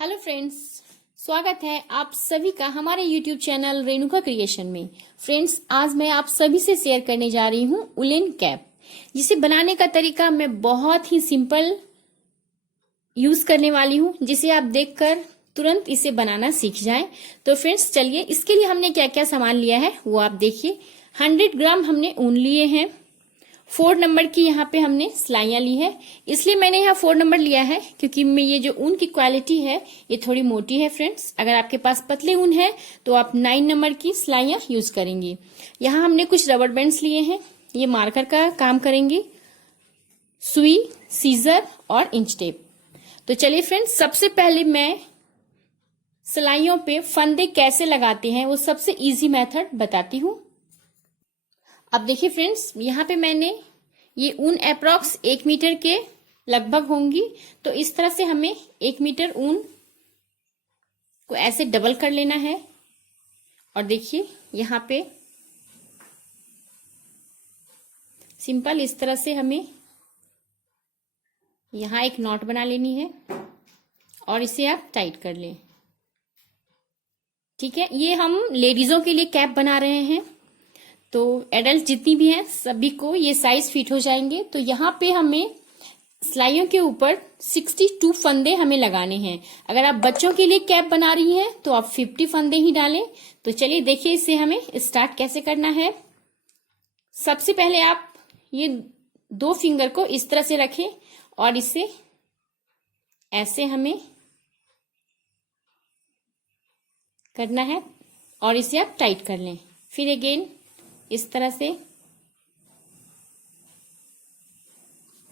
Hello friends, स्वागत है आप सभी का हमारे यूट्यूब चैनल रेणुका क्रिएशन में। फ्रेंड्स, आज मैं आप सभी से शेयर करने जा रही हूँ उलेन कैप, जिसे बनाने का तरीका मैं बहुत ही सिंपल यूज करने वाली हूँ, जिसे आप देखकर तुरंत इसे बनाना सीख जाएं। तो फ्रेंड्स चलिए, इसके लिए हमने क्या क्या सामान लिया है वो आप देखिए। 100 ग्राम हमने ऊन लिए हैं। 4 नंबर की यहाँ पे हमने सिलाइयाँ ली है। इसलिए मैंने यहाँ 4 नंबर लिया है क्योंकि मैं ये जो ऊन की क्वालिटी है ये थोड़ी मोटी है। फ्रेंड्स, अगर आपके पास पतले ऊन है तो आप 9 नंबर की सिलाइयाँ यूज करेंगी। यहाँ हमने कुछ रबर बैंड्स लिए हैं, ये मार्कर का काम करेंगे, सुई, सीजर और इंच टेप। तो चलिए फ्रेंड्स, सबसे पहले मैं सिलाइयों पे फंदे कैसे लगाते हैं वो सबसे इजी मेथड बताती हूँ। अब देखिए फ्रेंड्स, यहाँ पे मैंने ये ऊन अप्रॉक्स 1 मीटर के लगभग होंगी, तो इस तरह से हमें 1 मीटर ऊन को ऐसे डबल कर लेना है। और देखिए यहाँ पे सिंपल इस तरह से हमें यहाँ एक नॉट बना लेनी है और इसे आप टाइट कर लें। ठीक है, ये हम लेडीजों के लिए कैप बना रहे हैं, तो एडल्ट जितनी भी हैं सभी को ये साइज फिट हो जाएंगे। तो यहाँ पे हमें सिलाइयों के ऊपर 62 फंदे हमें लगाने हैं। अगर आप बच्चों के लिए कैप बना रही हैं तो आप 50 फंदे ही डालें। तो चलिए देखिए इसे हमें स्टार्ट कैसे करना है। सबसे पहले आप ये 2 फिंगर को इस तरह से रखें और इसे ऐसे हमें करना है और इसे आप टाइट कर लें। फिर अगेन इस तरह से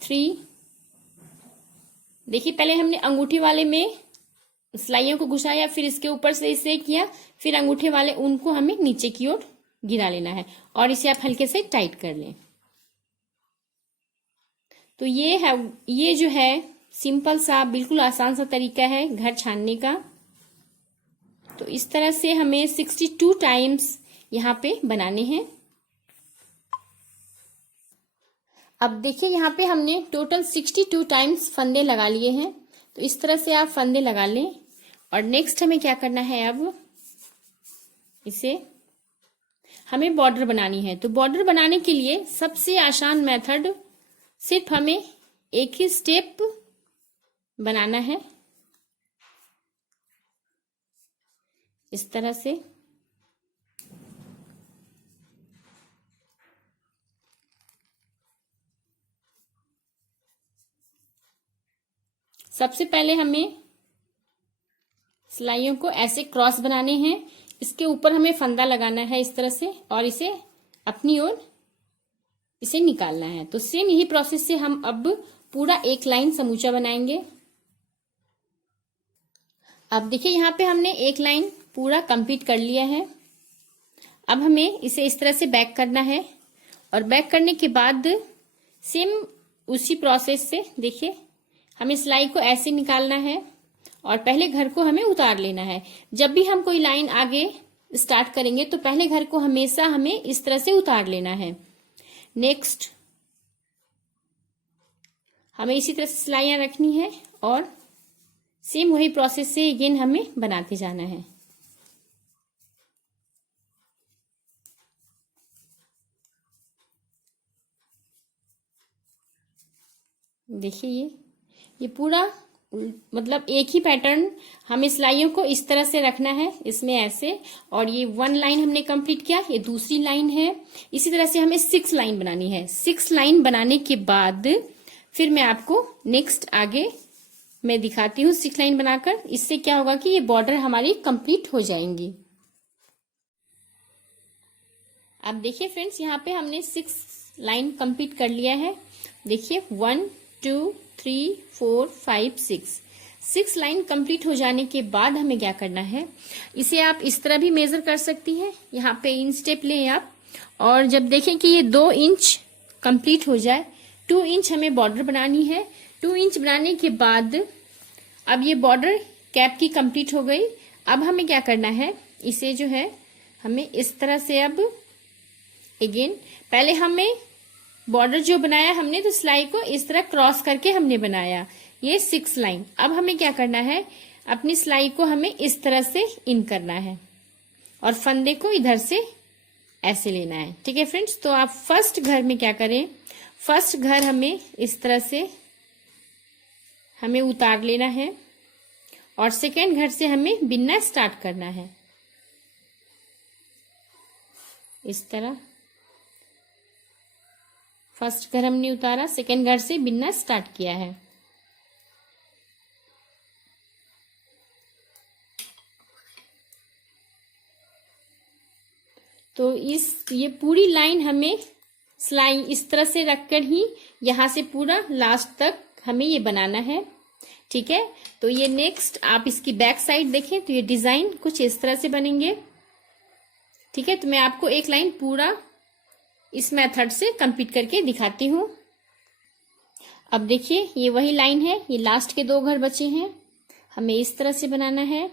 3। देखिए पहले हमने अंगूठी वाले में सिलाइयों को घुसाया, फिर इसके ऊपर से इसे किया, फिर अंगूठे वाले ऊन को हमें नीचे की ओर गिरा लेना है और इसे आप हल्के से टाइट कर लें। तो ये जो है सिंपल सा बिल्कुल आसान सा तरीका है घर छानने का। तो इस तरह से हमें 62 टाइम्स यहाँ पे बनाने हैं। अब देखिए यहाँ पे हमने टोटल 62 टाइम्स फंदे लगा लिए हैं। तो इस तरह से आप फंदे लगा लें। और नेक्स्ट हमें क्या करना है, अब इसे हमें बॉर्डर बनानी है। तो बॉर्डर बनाने के लिए सबसे आसान मेथड, सिर्फ हमें एक ही स्टेप बनाना है इस तरह से। सबसे पहले हमें सिलाइयों को ऐसे क्रॉस बनाने हैं, इसके ऊपर हमें फंदा लगाना है इस तरह से और इसे अपनी ओर इसे निकालना है। तो सेम यही प्रोसेस से हम अब पूरा एक लाइन समूचा बनाएंगे। अब देखिए यहाँ पे हमने एक लाइन पूरा कंप्लीट कर लिया है। अब हमें इसे इस तरह से बैक करना है और बैक करने के बाद सेम उसी प्रोसेस से देखिए हमें सिलाई को ऐसे निकालना है और पहले घर को हमें उतार लेना है। जब भी हम कोई लाइन आगे स्टार्ट करेंगे तो पहले घर को हमेशा हमें इस तरह से उतार लेना है। नेक्स्ट हमें इसी तरह से सिलाइयां रखनी है और सेम वही प्रोसेस से अगेन हमें बनाते जाना है। देखिए ये पूरा मतलब एक ही पैटर्न हमें सिलाइयों को इस तरह से रखना है, इसमें ऐसे। और ये 1 लाइन हमने कंप्लीट किया, ये दूसरी लाइन है। इसी तरह से हमें 6 लाइन बनानी है। 6 लाइन बनाने के बाद फिर मैं आपको नेक्स्ट आगे मैं दिखाती हूँ 6 लाइन बनाकर। इससे क्या होगा कि ये बॉर्डर हमारी कंप्लीट हो जाएंगी। अब देखिए फ्रेंड्स, यहाँ पे हमने 6 लाइन कंप्लीट कर लिया है। देखिए 1 2 3 4 5 6 लाइन कंप्लीट हो जाने के बाद हमें क्या करना है, इसे आप इस तरह भी मेजर कर सकती हैं। यहाँ पे इंच टेप लें आप और जब देखें कि ये 2 इंच कंप्लीट हो जाए, 2 इंच हमें बॉर्डर बनानी है। 2 इंच बनाने के बाद अब ये बॉर्डर कैप की कंप्लीट हो गई। अब हमें क्या करना है, इसे जो है हमें इस तरह से अब अगेन पहले हमें बॉर्डर जो बनाया हमने तो सिलाई को इस तरह क्रॉस करके हमने बनाया ये 6 लाइन। अब हमें क्या करना है, अपनी सिलाई को हमें इस तरह से इन करना है और फंदे को इधर से ऐसे लेना है। ठीक है फ्रेंड्स, तो आप फर्स्ट घर में क्या करें, फर्स्ट घर हमें इस तरह से हमें उतार लेना है और सेकेंड घर से हमें बिनना स्टार्ट करना है। इस तरह फर्स्ट घर हमने उतारा, सेकेंड घर से बिनना स्टार्ट किया है। तो ये पूरी लाइन हमें सिलाई इस तरह से रखकर ही यहां से पूरा लास्ट तक हमें ये बनाना है। ठीक है, तो ये नेक्स्ट आप इसकी बैक साइड देखें तो ये डिजाइन कुछ इस तरह से बनेंगे। ठीक है, तो मैं आपको एक लाइन पूरा इस मेथड से कंप्लीट करके दिखाती हूं। अब देखिए ये वही लाइन है, ये लास्ट के 2 घर बचे हैं, हमें इस तरह से बनाना है।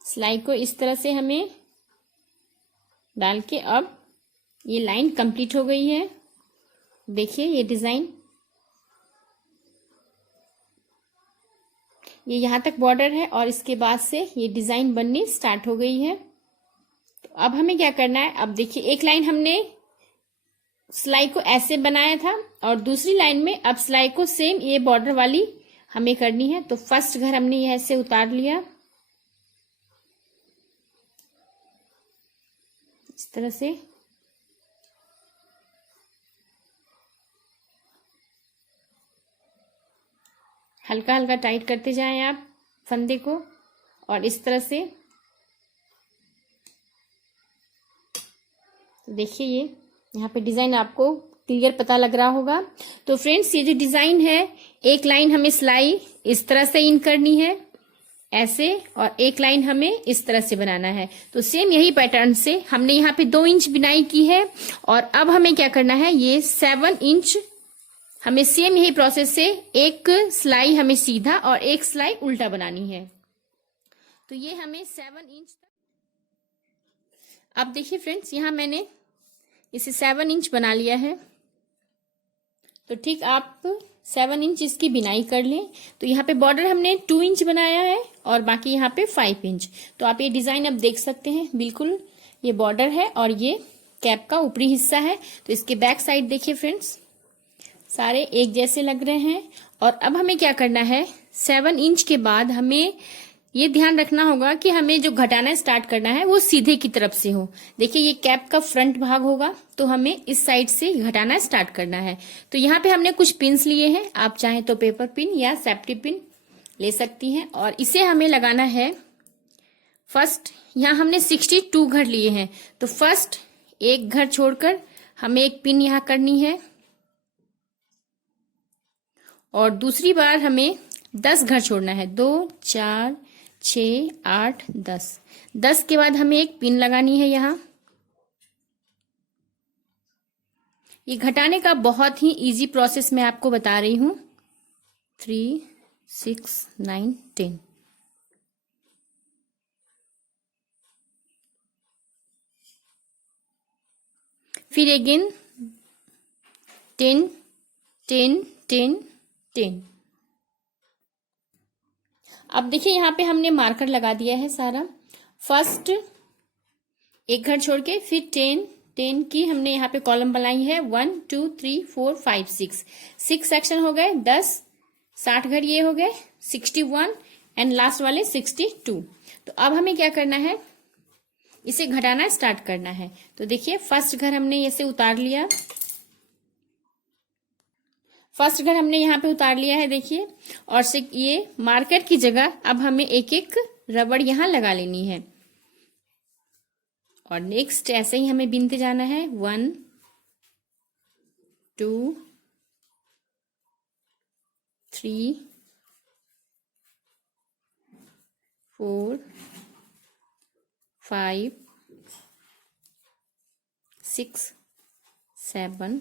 सिलाई को इस तरह से हमें डाल के अब ये लाइन कंप्लीट हो गई है। देखिए ये डिजाइन, ये यहां तक बॉर्डर है और इसके बाद से ये डिजाइन बननी स्टार्ट हो गई है। तो अब हमें क्या करना है, अब देखिए एक लाइन हमने सिलाई को ऐसे बनाया था और दूसरी लाइन में अब सिलाई को सेम ये बॉर्डर वाली हमें करनी है। तो फर्स्ट घर हमने यह ऐसे उतार लिया इस तरह से, हल्का हल्का टाइट करते जाएं आप फंदे को और इस तरह से। तो देखिए ये यहाँ पे डिजाइन आपको क्लियर पता लग रहा होगा। तो फ्रेंड्स ये जो डिजाइन है, एक लाइन हमें सिलाई इस तरह से इन करनी है ऐसे और एक लाइन हमें इस तरह से बनाना है। तो सेम यही पैटर्न से हमने यहाँ पे 2 इंच बिनाई की है और अब हमें क्या करना है, ये 7 इंच हमें सेम यही प्रोसेस से एक सिलाई हमें सीधा और एक सिलाई उल्टा बनानी है। तो ये हमें 7 इंच तक। अब देखिए फ्रेंड्स यहाँ मैंने इसे 7 इंच बना लिया है। तो ठीक आप 7 इंच इसकी बिनाई कर लें। तो यहाँ पे बॉर्डर हमने 2 इंच बनाया है और बाकी यहाँ पे 5 इंच। तो आप ये डिजाइन अब देख सकते हैं, बिल्कुल ये बॉर्डर है और ये कैप का ऊपरी हिस्सा है। तो इसके बैक साइड देखिए फ्रेंड्स, सारे एक जैसे लग रहे हैं। और अब हमें क्या करना है, 7 इंच के बाद हमें ये ध्यान रखना होगा कि हमें जो घटाना स्टार्ट करना है वो सीधे की तरफ से हो। देखिए ये कैप का फ्रंट भाग होगा तो हमें इस साइड से घटाना स्टार्ट करना है। तो यहाँ पे हमने कुछ पिन्स लिए हैं, आप चाहें तो पेपर पिन या सेफ्टी पिन ले सकती हैं और इसे हमें लगाना है। फर्स्ट यहाँ हमने 62 घर लिए हैं तो फर्स्ट एक घर छोड़कर हमें एक पिन यहाँ करनी है और दूसरी बार हमें 10 घर छोड़ना है। 2 4 6 8 10 10 के बाद हमें एक पिन लगानी है यहाँ। ये घटाने का बहुत ही इजी प्रोसेस मैं आपको बता रही हूं। 3 6 9 10 फिर अगेन 10 10 10 10। अब देखिए यहाँ पे हमने मार्कर लगा दिया है सारा। फर्स्ट एक घर छोड़ के फिर 10 10 की हमने यहाँ पे कॉलम बनाई है। 1 2 3 4 5 6 सेक्शन हो गए। 10 60 घर ये हो गए 61 एंड लास्ट वाले 62। तो अब हमें क्या करना है, इसे घटाना स्टार्ट करना है। तो देखिए फर्स्ट घर हमने ऐसे उतार लिया, फर्स्ट घर हमने यहाँ पे उतार लिया है देखिए। और से ये मार्कर की जगह अब हमें एक एक रबड़ यहाँ लगा लेनी है और नेक्स्ट ऐसे ही हमें बिनते जाना है। 1 2 3 4 5 6 7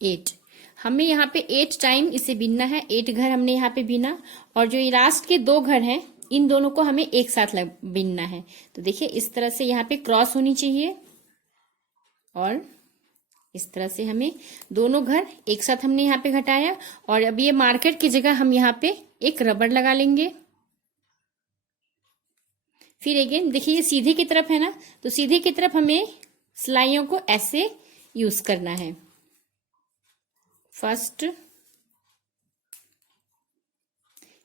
8। हमें यहाँ पे 8 टाइम इसे बीनना है। 8 घर हमने यहाँ पे बीना और जो ये लास्ट के 2 घर हैं इन दोनों को हमें एक साथ बीनना है। तो देखिए इस तरह से यहाँ पे क्रॉस होनी चाहिए और इस तरह से हमें दोनों घर एक साथ हमने यहाँ पे घटाया। और अब ये मार्कर की जगह हम यहाँ पे एक रबड़ लगा लेंगे। फिर अगेन देखिए ये सीधे की तरफ है ना, तो सीधे की तरफ हमें सिलाइयों को ऐसे यूज करना है। फर्स्ट,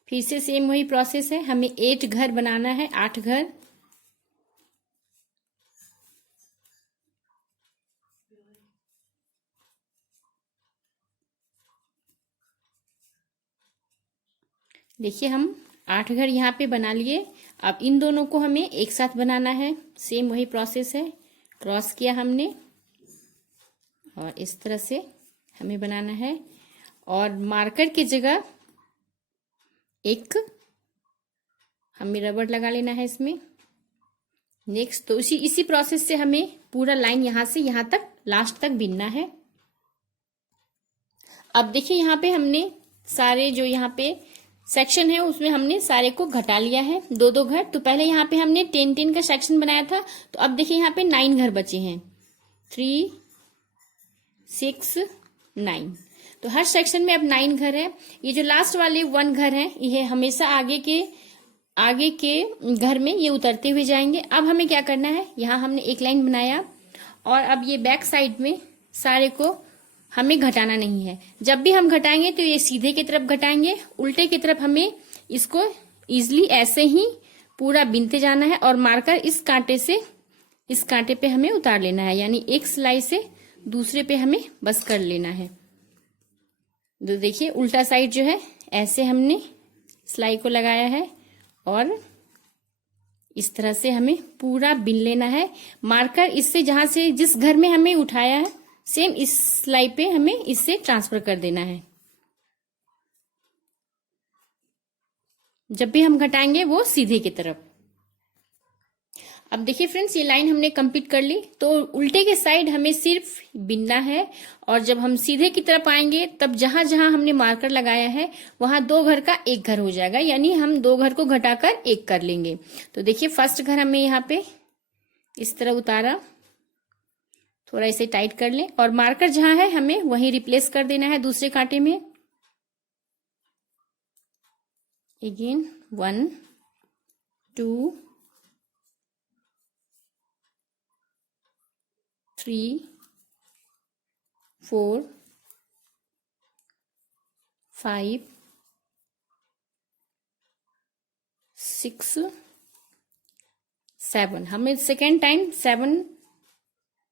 फिर से सेम वही प्रोसेस है, हमें 8 घर बनाना है, 8 घर। देखिए हम 8 घर यहाँ पे बना लिए। अब इन दोनों को हमें एक साथ बनाना है, सेम वही प्रोसेस है। क्रॉस किया हमने और इस तरह से हमें बनाना है। और मार्कर की जगह एक हमें रबड़ लगा लेना है इसमें। नेक्स्ट तो इसी प्रोसेस से हमें पूरा लाइन यहां से यहां तक लास्ट तक बिनना है। अब देखिए यहाँ पे हमने सारे जो यहाँ पे सेक्शन है उसमें हमने सारे को घटा लिया है, 2-2 घर। तो पहले यहाँ पे हमने 10-10 का सेक्शन बनाया था, तो अब देखिए यहाँ पे 9 घर बचे हैं, 3, 6, 9। तो हर सेक्शन में अब 9 घर है। ये जो लास्ट वाले 1 घर है ये हमेशा आगे के घर में ये उतरते हुए जाएंगे। अब हमें क्या करना है, यहाँ हमने एक लाइन बनाया और अब ये बैक साइड में सारे को हमें घटाना नहीं है। जब भी हम घटाएंगे तो ये सीधे की तरफ घटाएंगे, उल्टे की तरफ हमें इसको इजिली ऐसे ही पूरा बिनते जाना है। और मार्कर इस कांटे से इस कांटे पे हमें उतार लेना है, यानी एक सिलाई से दूसरे पे हमें बस कर लेना है। तो देखिए उल्टा साइड जो है ऐसे हमने सिलाई को लगाया है और इस तरह से हमें पूरा बिन लेना है। मार्कर इससे जहां से जिस घर में हमें उठाया है सेम इस सिलाई पे हमें इससे ट्रांसफर कर देना है। जब भी हम घटाएंगे वो सीधे की तरफ। अब देखिए फ्रेंड्स ये लाइन हमने कंप्लीट कर ली। तो उल्टे के साइड हमें सिर्फ बिनना है और जब हम सीधे की तरफ आएंगे तब जहां जहां हमने मार्कर लगाया है वहां 2 घर का एक घर हो जाएगा, यानी हम 2 घर को घटाकर एक कर लेंगे। तो देखिए फर्स्ट घर हमें यहाँ पे इस तरह उतारा, थोड़ा इसे टाइट कर लें और मार्कर जहां है हमें वहीं रिप्लेस कर देना है दूसरे कांटे में। अगेन 1, 2, 3, 4, 5, 6, 7। हमें सेकेंड टाइम 7,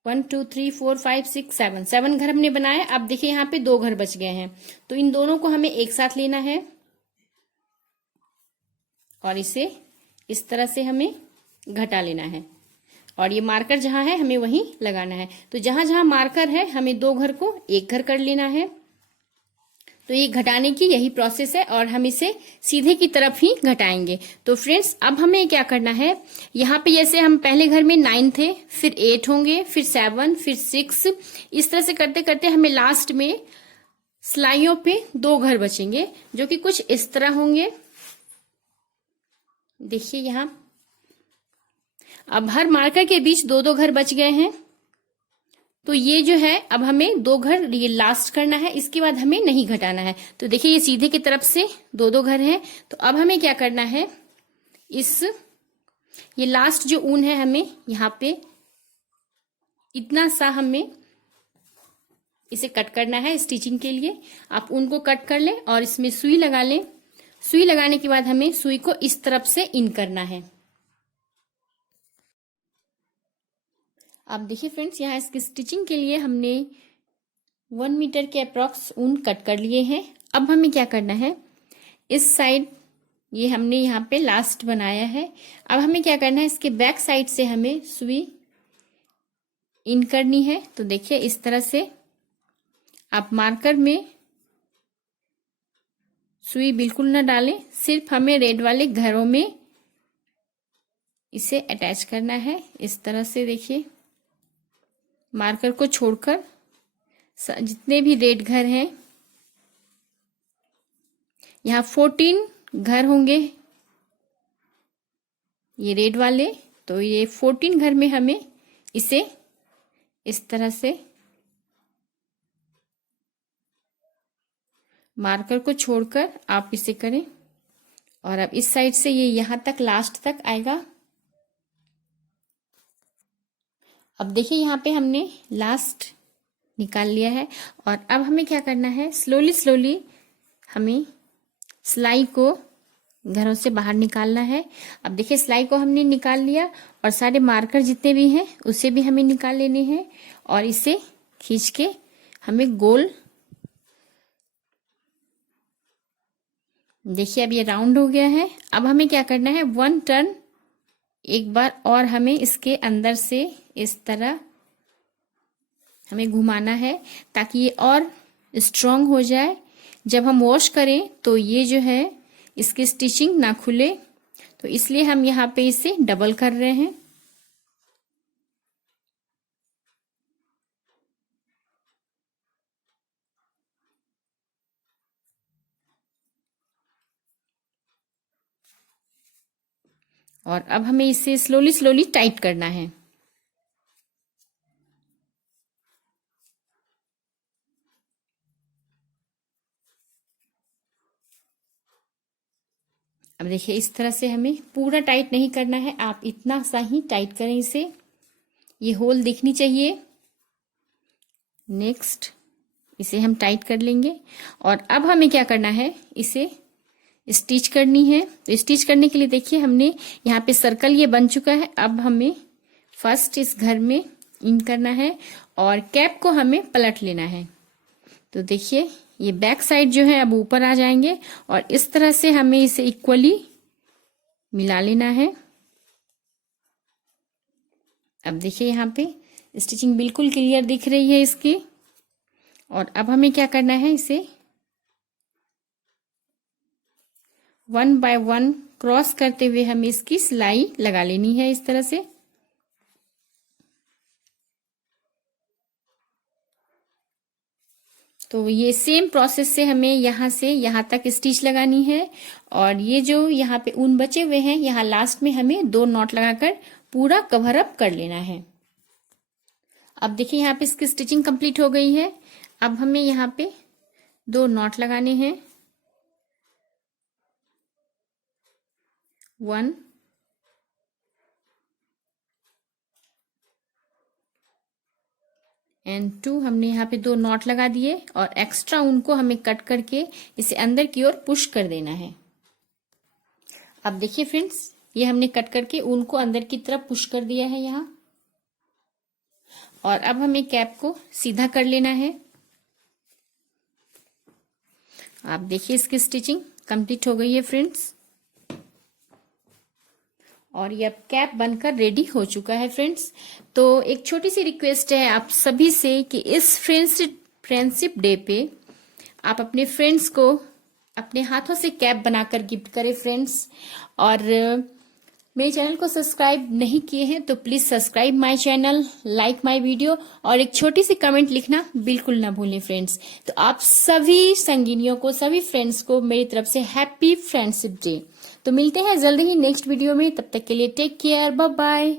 1, 2, 3, 4, 5, 6, 7 घर हमने बनाए। अब देखिए यहाँ पे 2 घर बच गए हैं, तो इन दोनों को हमें एक साथ लेना है और इसे इस तरह से हमें घटा लेना है। और ये मार्कर जहां है हमें वहीं लगाना है। तो जहां जहां मार्कर है हमें 2 घर को एक घर कर लेना है। तो ये घटाने की यही प्रोसेस है और हम इसे सीधे की तरफ ही घटाएंगे। तो फ्रेंड्स अब हमें क्या करना है, यहाँ पे जैसे हम पहले घर में 9 थे, फिर 8 होंगे, फिर 7, फिर 6, इस तरह से करते करते हमें लास्ट में सिलाइयों पे 2 घर बचेंगे जो कि कुछ इस तरह होंगे। देखिए यहाँ अब हर मार्कर के बीच 2-2 घर बच गए हैं। तो ये जो है अब हमें 2 घर ये लास्ट करना है, इसके बाद हमें नहीं घटाना है। तो देखिए ये सीधे की तरफ से 2-2 घर हैं। तो अब हमें क्या करना है, ये लास्ट जो ऊन है हमें यहाँ पे इतना सा हमें इसे कट करना है स्टिचिंग के लिए। आप ऊन को कट कर लें और इसमें सुई लगा लें। सुई लगाने के बाद हमें सुई को इस तरफ से इन करना है। अब देखिए फ्रेंड्स यहाँ इसकी स्टिचिंग के लिए हमने 1 मीटर के अप्रॉक्स ऊन कट कर लिए हैं। अब हमें क्या करना है, इस साइड ये हमने यहाँ पे लास्ट बनाया है। अब हमें क्या करना है, इसके बैक साइड से हमें सुई इन करनी है। तो देखिए इस तरह से आप मार्कर में सुई बिल्कुल ना डालें, सिर्फ हमें रेड वाले घरों में इसे अटैच करना है। इस तरह से देखिए मार्कर को छोड़कर जितने भी रेड घर हैं, यहाँ 14 घर होंगे ये रेड वाले। तो ये 14 घर में हमें इसे इस तरह से मार्कर को छोड़कर आप इसे करें। और अब इस साइड से ये यहां तक लास्ट तक आएगा। अब देखिए यहाँ पे हमने लास्ट निकाल लिया है। और अब हमें क्या करना है, स्लोली स्लोली हमें सिलाई को घरों से बाहर निकालना है। अब देखिए सिलाई को हमने निकाल लिया और सारे मार्कर जितने भी हैं उसे भी हमें निकाल लेने हैं और इसे खींच के हमें गोल, देखिए अब ये राउंड हो गया है। अब हमें क्या करना है, 1 टर्न एक बार और हमें इसके अंदर से इस तरह हमें घुमाना है ताकि ये और स्ट्रांग हो जाए। जब हम वॉश करें तो ये जो है इसकी स्टिचिंग ना खुले, तो इसलिए हम यहाँ पे इसे डबल कर रहे हैं। और अब हमें इसे स्लोली स्लोली टाइट करना है। अब देखिए इस तरह से हमें पूरा टाइट नहीं करना है, आप इतना सा ही टाइट करें इसे, ये होल दिखनी चाहिए। नेक्स्ट इसे हम टाइट कर लेंगे और अब हमें क्या करना है, इसे स्टिच करनी है। तो स्टिच करने के लिए देखिए हमने यहाँ पे सर्कल ये बन चुका है। अब हमें फर्स्ट इस घर में इन करना है और कैप को हमें पलट लेना है। तो देखिए ये बैक साइड जो है अब ऊपर आ जाएंगे और इस तरह से हमें इसे इक्वली मिला लेना है। अब देखिए यहाँ पे स्टिचिंग बिल्कुल क्लियर दिख रही है इसकी। और अब हमें क्या करना है, इसे 1 बाय 1 क्रॉस करते हुए हमें इसकी सिलाई लगा लेनी है इस तरह से। तो ये सेम प्रोसेस से हमें यहाँ से यहाँ तक स्टिच लगानी है। और ये जो यहाँ पे ऊन बचे हुए हैं, यहाँ लास्ट में हमें 2 नॉट लगाकर पूरा कवर अप कर लेना है। अब देखिए यहाँ पे इसकी स्टिचिंग कंप्लीट हो गई है। अब हमें यहाँ पे 2 नॉट लगाने हैं, 1 एंड 2। हमने यहाँ पे 2 नॉट लगा दिए और एक्स्ट्रा ऊन को हमें कट करके इसे अंदर की ओर पुश कर देना है। अब देखिए फ्रेंड्स, ये हमने कट करके ऊन को अंदर की तरफ पुश कर दिया है यहाँ। और अब हमें कैप को सीधा कर लेना है। आप देखिए इसकी स्टिचिंग कंप्लीट हो गई है फ्रेंड्स। और ये अब कैप बनकर रेडी हो चुका है फ्रेंड्स। तो एक छोटी सी रिक्वेस्ट है आप सभी से कि इस फ्रेंडशिप डे पे आप अपने फ्रेंड्स को अपने हाथों से कैप बनाकर गिफ्ट करें फ्रेंड्स। और मेरे चैनल को सब्सक्राइब नहीं किए हैं तो please subscribe my channel, like my video और एक छोटी सी कमेंट लिखना बिल्कुल ना भूलें फ्रेंड्स। तो आप सभी संगिनियों को, सभी फ्रेंड्स को मेरी तरफ से हैप्पी फ्रेंडशिप डे। तो मिलते हैं जल्दी ही नेक्स्ट वीडियो में, तब तक के लिए टेक केयर, बाय बाय।